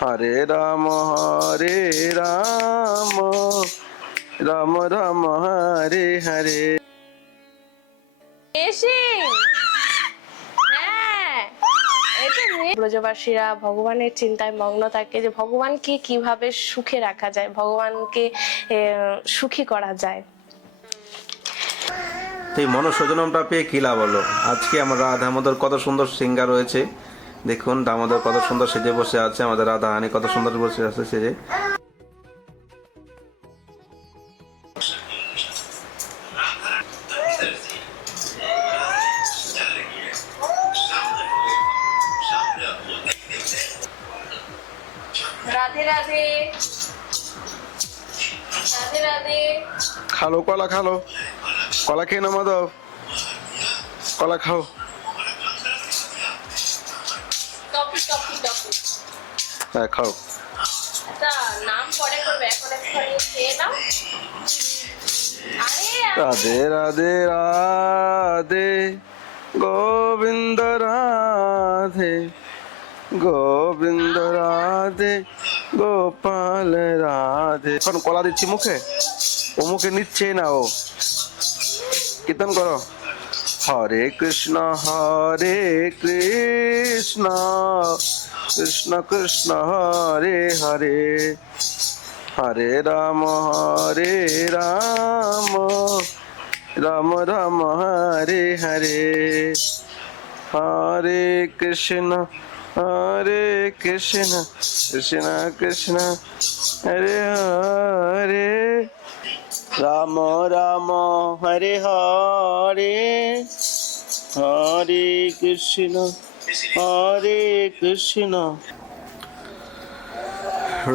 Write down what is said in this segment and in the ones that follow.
হরে রাম রাম রাম হরে হরে। হ্যাঁ, ব্রজবাসীরা ভগবানের চিন্তায় মগ্ন থাকে যে ভগবানকে কিভাবে সুখে রাখা যায়, ভগবানকে সুখী করা যায়। এই মনঃসজনমটা পেয়ে কি লাভ হলো? আজকে আমার রাধা আমাদের কত সুন্দর সিঙ্গার রয়েছে, দেখুন দামোদর কত সুন্দর সেজে বসে আছে, আমাদের রাধা হানি কত সুন্দর বসে আছে সেজে। রাধে রাধে রাধে রাধে। খালো কলা, খালো কলা, খেয়ে না মাধব, কলা খাও। টপি টপি টপি। হ্যাঁ খাও। তা নাম পরে করবে, এখন একটুখানি খেয়ে নাও। রাধে রাধে রাধে গোবিন্দ রাধে গোবিন্দ রাধে গোপাল রাধে। এখন কলা দিচ্ছি মুখে, ও মুখে নিচ্ছে না, ও কীর্তন করো। হরে কৃষ্ণ কৃষ্ণ কৃষ্ণ হরে হরে, হরে রাম রাম রাম হরে হরে, হরে কৃষ্ণ কৃষ্ণ কৃষ্ণ হরে হরে, রাম রাম হরে হরে, হরে কৃষ্ণ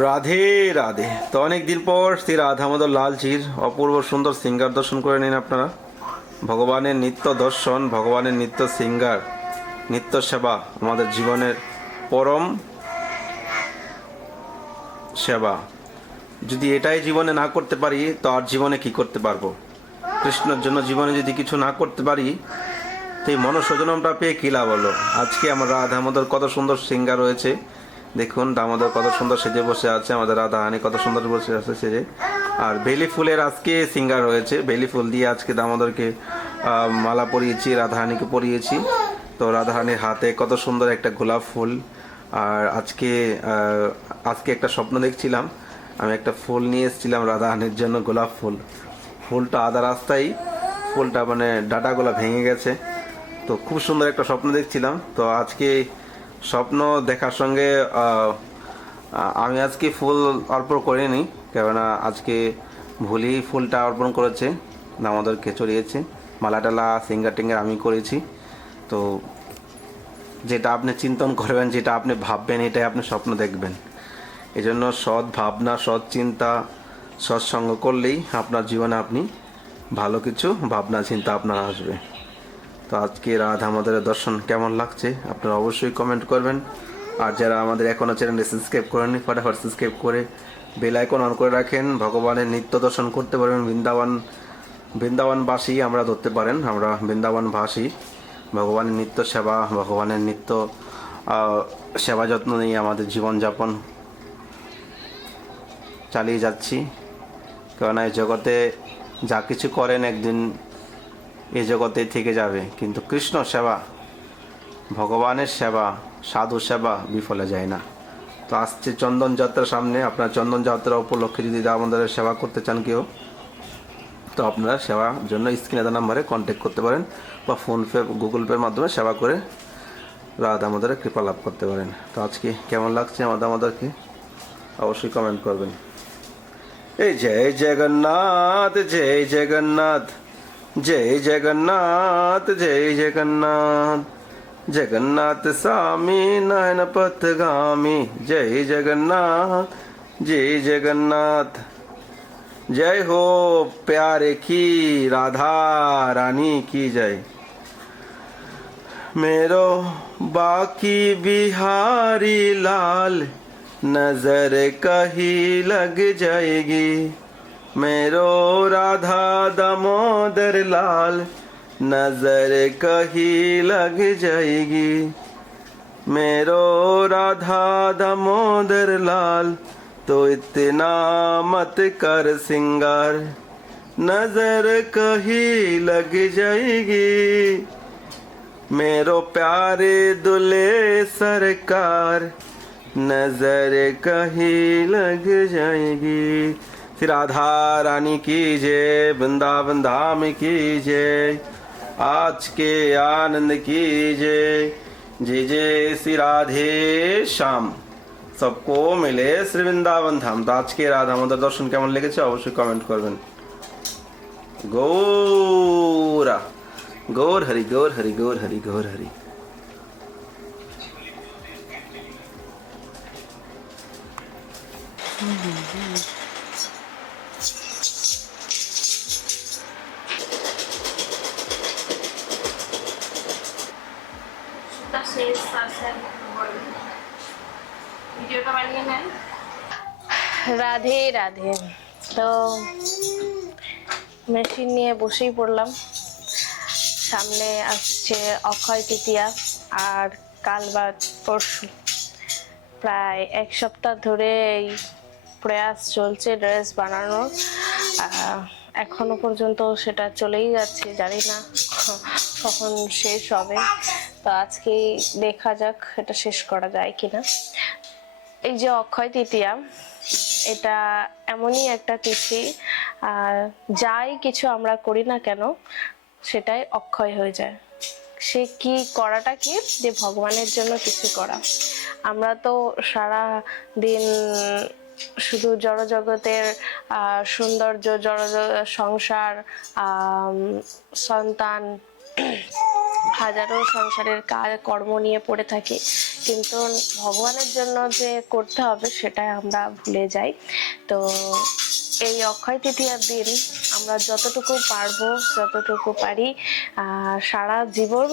রাধে রাধে। তো অনেক দিন পর শ্রী রাধামোদর লালজির অপূর্ব সুন্দর সিঙ্গার দর্শন করে নিন আপনারা। ভগবানের নিত্য দর্শন, ভগবানের নিত্য সিঙ্গার, নিত্য সেবা আমাদের জীবনের পরম সেবা। যদি এটাই জীবনে না করতে পারি তো আর জীবনে কি করতে পারবো? কৃষ্ণের জন্য জীবনে যদি কিছু না করতে পারি তো এই মনঃসজনমটা পেয়ে কী লাভ হলো? আজকে আমার রাধামোদর কত সুন্দর সিঙ্গার রয়েছে, দেখুন দামোদর কত সুন্দর সেজে বসে আছে, আমাদের রাধা হানি কত সুন্দর বসে আছে সেজে। আর বেলি ফুলের আজকে সিঙ্গার রয়েছে, বেলি ফুল দিয়ে আজকে দামোদরকে মালা পরিয়েছি, রাধাহানিকে পরিয়েছি। তো রাধাহানির হাতে কত সুন্দর একটা গোলাপ ফুল। আর আজকে একটা স্বপ্ন দেখছিলাম, আমি একটা ফুল নিয়ে এসেছিলাম রাধাহানির জন্য, গোলাপ ফুল। ফুলটা আধা রাস্তায়, ফুলটা মানে ডাঁটাগুলো ভেঙে গেছে। তো খুব সুন্দর একটা স্বপ্ন দেখছিলাম। তো আজকে স্বপ্ন দেখার সঙ্গে আমি আজকে ফুল অর্পণ করিনি, কেননা আজকে ভুলি ফুলটা অর্পণ করেছে, আমাদেরকে চড়িয়েছে। মালা টালা সিঙ্গার টিঙ্গার আমি করেছি। তো যেটা আপনি চিন্তন করবেন, যেটা আপনি ভাববেন, এটাই আপনি স্বপ্ন দেখবেন। এই জন্য সৎ ভাবনা, সৎ চিন্তা, সৎসঙ্গ করলেই আপনার জীবনে আপনি ভালো কিছু ভাবনা চিন্তা আপনার আসবে। তো আজকে রাধা আমাদের দর্শন কেমন লাগছে আপনারা অবশ্যই কমেন্ট করবেন। আর যারা আমাদের এখনও চ্যানেলটি সাবস্ক্রাইব করেননি, ফটাফট সাবস্ক্রাইব করে বেল আইকন অন করে রাখেন। ভগবানের নিত্য দর্শন করতে পারবেন। বৃন্দাবনবাসী আমরা ধরতে পারেন, আমরা বৃন্দাবনবাসী। ভগবানের নিত্য সেবা, ভগবানের নিত্য সেবা যত্ন নিয়ে আমাদের জীবনযাপন চালিয়ে যাচ্ছি। কেননা এই জগতে যা কিছু করেন একদিন এ জগতে থেকে যাবে, কিন্তু কৃষ্ণ সেবা, ভগবানের সেবা, সাধু সেবা বিফলে যায় না। তো আসছে চন্দন যাত্রা সামনে, আপনার চন্দন যাত্রা উপলক্ষে যদি আমাদের সেবা করতে চান কেউ, তো আপনারা সেবার জন্য স্ক্রিনে দেওয়া নাম্বারে কন্ট্যাক্ট করতে পারেন, বা ফোনপে গুগল পের মাধ্যমে সেবা করে রাধা আমাদের কৃপা লাভ করতে পারেন। তো আজকে কেমন লাগছে আমাদেরকে অবশ্যই কমেন্ট করবেন। এই জয় জগন্নাথ, জয় জগন্নাথ, जय जगन्नाथ, जय जगन्नाथ, जगन्नाथ स्वामी नयन पथगामी, जय जगन्नाथ, जय जगन्नाथ। जय हो प्यारे की राधा रानी की जय। मेरो बाकी बिहारी लाल नजर कहीं लग जाएगी, मेरो राधा दामोदर लाल नजर कहीं लग जाएगी। मेरो राधा दामोदर लाल तो इतना मत कर सिंगार, नजर कहीं लग जाएगी, मेरो प्यारे दुल्हे सरकार, नजर कहीं लग जाएगी। श्री राधा रानी की जय, वृंदावन धाम की जय, आज के आनंद की जय। जय जय श्री राधे श्याम। सबको मिले श्री वृंदावन धाम। তো আজকে রাধা আমাদের দর্শন কেমন লেগেছে অবশ্যই কমেন্ট করবেন। গৌরা গৌর হরি গৌর হরি গৌর হরি গৌর হরি। ভিডিওটা বানিয়ে নেন। রাধে রাধে। তো মেশিন নিয়ে বসেই পড়লাম। সামনে আসছে অক্ষয় তৃতীয়া, আর কাল বা পরশু প্রায় এক সপ্তাহ ধরে এই প্রয়াস চলছে ড্রেস বানানোর। এখনো পর্যন্ত সেটা চলেই যাচ্ছে, জানি না কখন শেষ হবে। তো আজকে দেখা যাক এটা শেষ করা যায় কিনা। এই যে অক্ষয় তৃতীয়া, এটা এমনই একটা তিথি, যাই কিছু আমরা করি না কেন সেটাই অক্ষয় হয়ে যায়। সে কি করাটা কি, যে ভগবানের জন্য কিছু করা। আমরা তো সারা দিন শুধু জড়জগতের সৌন্দর্য, সংসার, সন্তান, হাজারো সংসারের কাজ কর্ম নিয়ে পড়ে থাকি, কিন্তু ভগবানের জন্য যে করতে হবে সেটাই আমরা ভুলে যাই। তো এই অক্ষয় তৃতীয়ার দিন আমরা যতটুকু পারবো, যতটুকু পারি, সারা জীবন,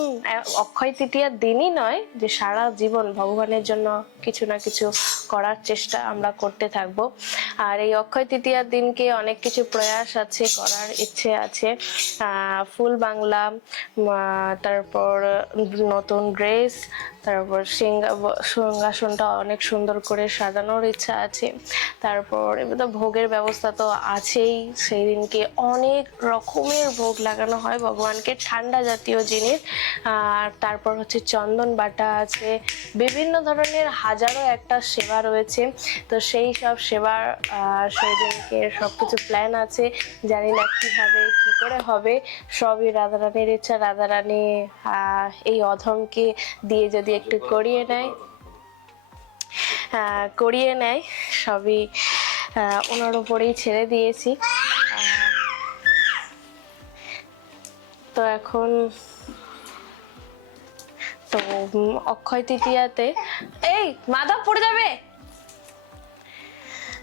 অক্ষয় তৃতীয়ার দিনই নয়, যে সারা জীবন ভগবানের জন্য কিছু না কিছু করার চেষ্টা আমরা করতে থাকবো। আর এই অক্ষয় তৃতীয়ার দিনকে অনেক কিছু প্রয়াস আছে, করার ইচ্ছে আছে। ফুল বাংলা, তারপর নতুন ড্রেস, তারপর সিংহাসনটা অনেক সুন্দর করে সাজানোর ইচ্ছা আছে। তারপর এবার ভোগের ব্যবস্থা তো আছেই। সেই দিনকে অনেক রকমের ভোগ লাগানো হয় ভগবানকে, ঠান্ডা জাতীয় জিনিস। আর তারপর হচ্ছে চন্দন বাটা আছে, বিভিন্ন ধরনের হাজারো একটা সেবা রয়েছে। তো সেই সব সেবার সেই দিনকে সবকিছু প্ল্যান আছে, জানি না কিভাবে কি করে হবে। সবই রাধারানীর ইচ্ছা। রাধারানী এই অধমকে দিয়ে যদি একটু করিয়ে নেয়, সবই ওনার উপরেই ছেড়ে দিয়েছি। তো এখন তো অক্ষয় তৃতীয়াতে এই মাধব পড়ে যাবে।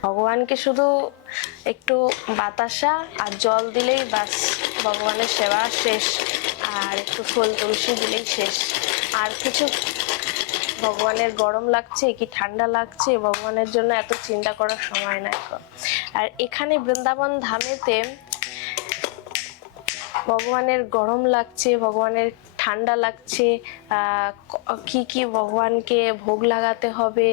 ভগবানকে শুধু একটু বাতাসা আর জল দিলেই বাস, ভগবানের সেবা শেষ। আর একটু ফুল তুলসী দিলেই শেষ। আর কিছু, ভগবানের গরম লাগছে কি ঠান্ডা লাগছে, ভগবানের জন্য এত চিন্তা করার সময় নাই। আর এখানে বৃন্দাবন ধামেতে ভগবানের গরম লাগছে, ভগবানের ঠান্ডা লাগছে, কি কি ভগবানকে ভোগ লাগাতে হবে,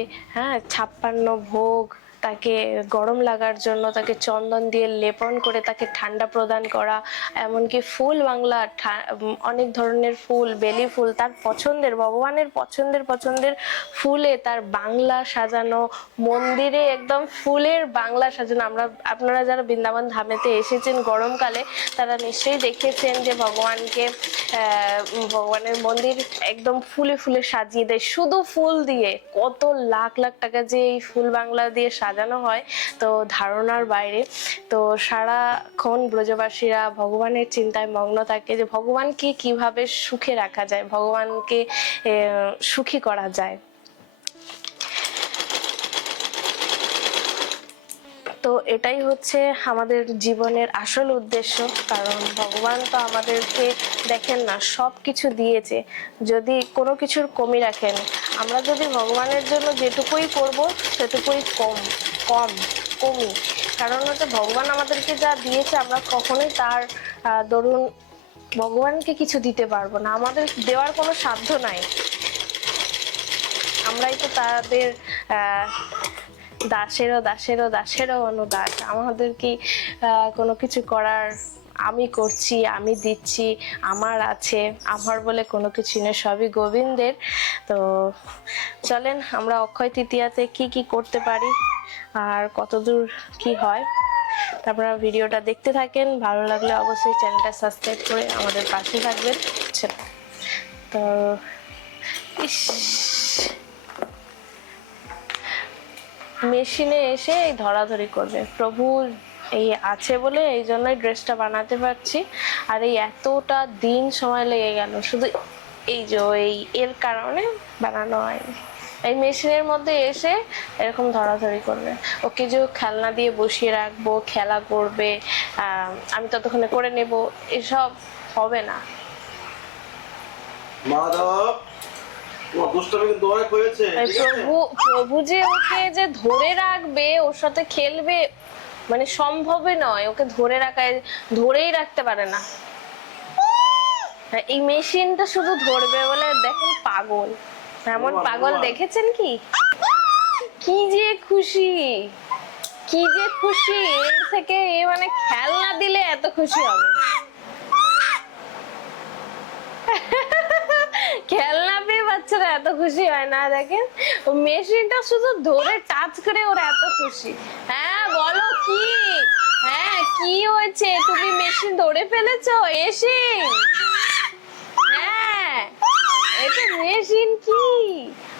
56 ভোগ, তাকে গরম লাগার জন্য তাকে চন্দন দিয়ে লেপন করে তাকে ঠান্ডা প্রদান করা। এমনকি ফুল বাংলা, অনেক ধরনের ফুল, বেলি ফুল, তার পছন্দের, ভগবানের পছন্দের ফুলে তার বাংলা সাজানো, মন্দিরে একদম ফুলের বাংলা সাজানো। আপনারা যারা বৃন্দাবন ধামেতে এসেছেন গরমকালে, তারা নিশ্চয়ই দেখেছেন যে ভগবানের মন্দির একদম ফুলে ফুলে সাজিয়ে দেয়, শুধু ফুল দিয়ে। কত লাখ লাখ টাকা যে এই ফুল বাংলা দিয়ে সাজানো হয়, তো ধারণার বাইরে। তো সারাক্ষণ ব্রজবাসীরা ভগবানের চিন্তায় মগ্ন থাকে, যে ভগবানকে কিভাবে সুখে রাখা যায়, ভগবানকে সুখী করা যায়। তো এটাই হচ্ছে আমাদের জীবনের আসল উদ্দেশ্য। কারণ ভগবান তো আমাদেরকে দেখেন না, সব কিছু দিয়েছে। যদি কোনো কিছুর কমি রাখেন, আমরা যদি ভগবানের জন্য যেটুকুই করব সেটুকুই কমই। কারণ হচ্ছে ভগবান আমাদেরকে যা দিয়েছে, আমরা কখনোই তার দরুন ভগবানকে কিছু দিতে পারবো না, আমাদের দেওয়ার কোনো সাধ্য নাই। আমরাই তো তাদের দাসেরও দাসেরও দাসেরও অনুদাস। আমাদের কি কোনো কিছু করার, আমি করছি, আমি দিচ্ছি, আমার আছে, আমার বলে কোনো কিছু নেই, সবই গোবিন্দের। তো চলেন আমরা অক্ষয় তৃতীয়াতে কি কি করতে পারি আর কতদূর কি হয়, তারপর ভিডিওটা দেখতে থাকেন। ভালো লাগলে অবশ্যই চ্যানেলটা সাবস্ক্রাইব করে আমাদের পাশে থাকবেন। তো ইস, মেশিনে এসে এই ধরাধরি করবে, প্রভু এই আছে বলে এই জন্যই ড্রেসটা বানাতে পারছি। আর এই এতটা দিন সময় লেগে গেল শুধু এই যে এই এর কারণে বানানো হয়নি। এই মেশিনের মধ্যে এসে এরকম ধরাধরি করবে, ওকে যে খেলনা দিয়ে বসিয়ে রাখবো, খেলা করবে, আমি ততক্ষণে করে নেব, এসব হবে না। মাধব, তোমার দুষ্টমি কিন্তু অনেক হয়েছে। প্রভু যে ওকে যে ধরে রাখবে, ওর সাথে খেলবে, মানে সম্ভবই নয়। ওকে ধরেই রাখতে পারে না। এই মেশিনটা শুধু ধরবে বলে দেখেন পাগল, এমন পাগল দেখেছেন কি? কি যে খুশি, কি যে খুশি, এর থেকে মানে খেলনা দিলে এত খুশি হবে। খেলনা পেয়ে বাচ্চারা এত খুশি হয় না, দেখেন ও মেশিনটা শুধু ধরে টাচ করে ওরা এত খুশি। হ্যাঁ বলো কি, হ্যাঁ কি হয়েছে, তুমি মেশিন ধরে ফেলেছো এসে? হ্যাঁ এটা মেশিন কি?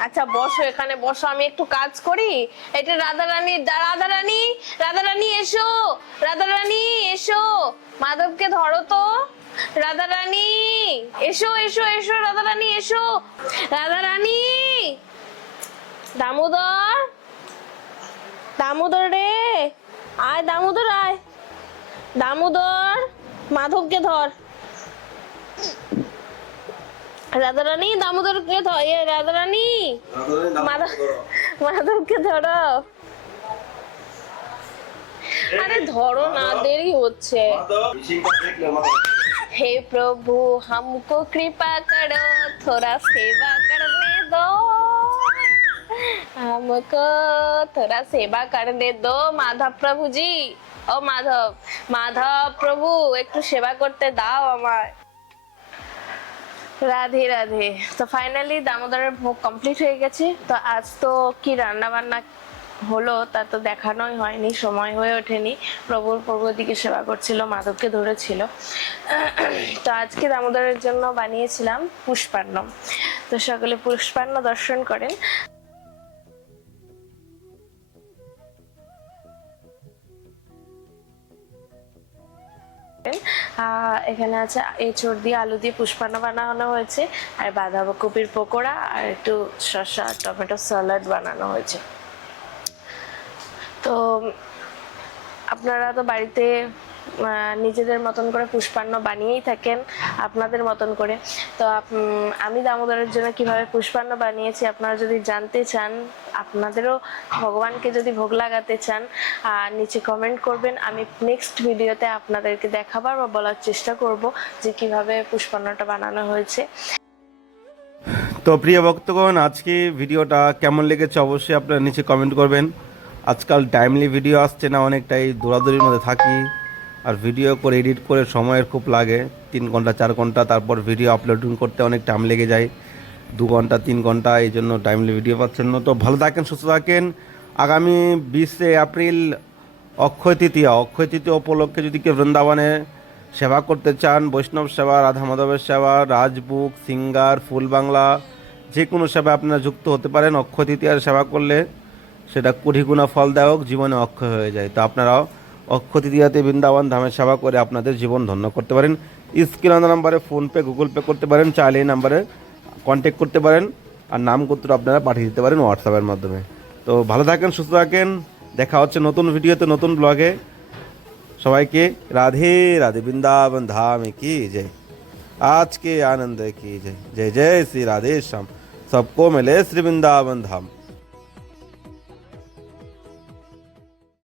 আচ্ছা বসো, এখানে বসো, আমি একটু কাজ করি। এটা রাধারানী, রাধারানী, রাধারানী এসো, রাধারানী এসো, মাধবকে ধরো তো, রাধারানী এসো এসো এসো, রাধারানী এসো, রাধারানী, দামোদর, দামোদর রে, আয় দামোদর আয়, দামোদর, মাধবকে ধর, রাধারানী দামোদরকে ধর, রাধারানী মাধবকে ধরো। আরে ধরো না, দেরি হচ্ছে। हे प्रभु हमको कृपा करो, थोड़ा सेवा करने दो, हमको थोड़ा सेवा करने दो माधव प्रभु जी। ও মাধব, মাধব প্রভু একটু সেবা করতে দাও আমায়। রাধে রাধে। তো ফাইনালি দামোদরের ভোগ কমপ্লিট হয়ে গেছে। তো আজ তো কি রান্না বান্না হলো তা তো দেখানোই হয়নি, সময় হয়ে ওঠেনি। প্রভুর দিকে সেবা করছিল, মাধবকে ধরেছিল। তো আজকে দামোদরের জন্য বানিয়েছিলাম পুষ্পান্নম। তো সকলে পুষ্পান্ন দর্শন করেন। এখানে আছে এঁচড় দিয়ে আলু দিয়ে পুষ্পান্ন বানানো হয়েছে, আর বাঁধাকপির পকোড়া আর একটু শসা টমেটো স্যালাড বানানো হয়েছে। তো আপনারা তো বাড়িতে নিজেদের মতন করে পুষ্পান্ন বানিয়েই থাকেন আপনাদের মতন করে। তো আমি দামোদরের জন্য কিভাবে পুষ্পান্ন বানিয়েছি আপনারা যদি জানতে চান, আপনাদেরও ভগবানকে যদি ভোগ লাগাতে চান, নিচে কমেন্ট করবেন। আমি নেক্সট ভিডিওতে আপনাদেরকে দেখাবার বা বলার চেষ্টা করব যে কিভাবে পুষ্পান্নটা বানানো হয়েছে। তো প্রিয় ভক্তগণ, আজকে ভিডিওটা কেমন লেগেছে অবশ্যই আপনারা নিচে কমেন্ট করবেন। আজকাল টাইমলি ভিডিও আসছে না, অনেকটাই দৌড়াদৌড়ির মধ্যে থাকি, আর ভিডিও করে এডিট করে সময়ের খুব লাগে, 3 ঘন্টা 4 ঘন্টা, তারপর ভিডিও আপলোডিং করতে অনেক টাইম লেগে যায়, 2 ঘন্টা 3 ঘন্টা, এই জন্য টাইমলি ভিডিও পাচ্ছেন না। তো ভালো থাকেন, সুস্থ থাকেন। আগামী 20 এপ্রিল অক্ষয় তৃতীয়া উপলক্ষে যদি কেউ বৃন্দাবনে সেবা করতে চান, বৈষ্ণব সেবা, রাধা মাধবের সেবা, রাজবুক, সিঙ্গার, ফুল বাংলা, যে কোনো সেবা আপনারা যুক্ত হতে পারেন। অক্ষয় তৃতীয়ার সেবা করলে সেটা কোটি গুণা ফলদায়ক, জীবনে অক্ষয় হয়ে যায়। তো আপনারাও অক্ষয় তৃতীয়াতে বৃন্দাবন ধামের সেবা করে আপনাদের জীবন ধন্য করতে পারেন। স্ক্রিনে নাম্বারে ফোনপে, গুগল পে করতে পারেন, চাইলে এই নাম্বারে কন্ট্যাক্ট করতে পারেন, আর নামপত্র আপনারা পাঠিয়ে দিতে পারেন হোয়াটসঅ্যাপের মাধ্যমে। তো ভালো থাকেন, সুস্থ থাকেন, দেখা হচ্ছে নতুন ভিডিওতে, নতুন ব্লগে। সবাইকে রাধে রাধে। বৃন্দাবন ধাম কি জয়, आज के आनंद की जय। जय जय श्री राधे श्याम, सबको मिले श्री वृंदावन धाम।